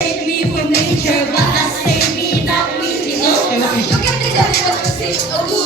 Take me for nature, but I say me not me. Look at this,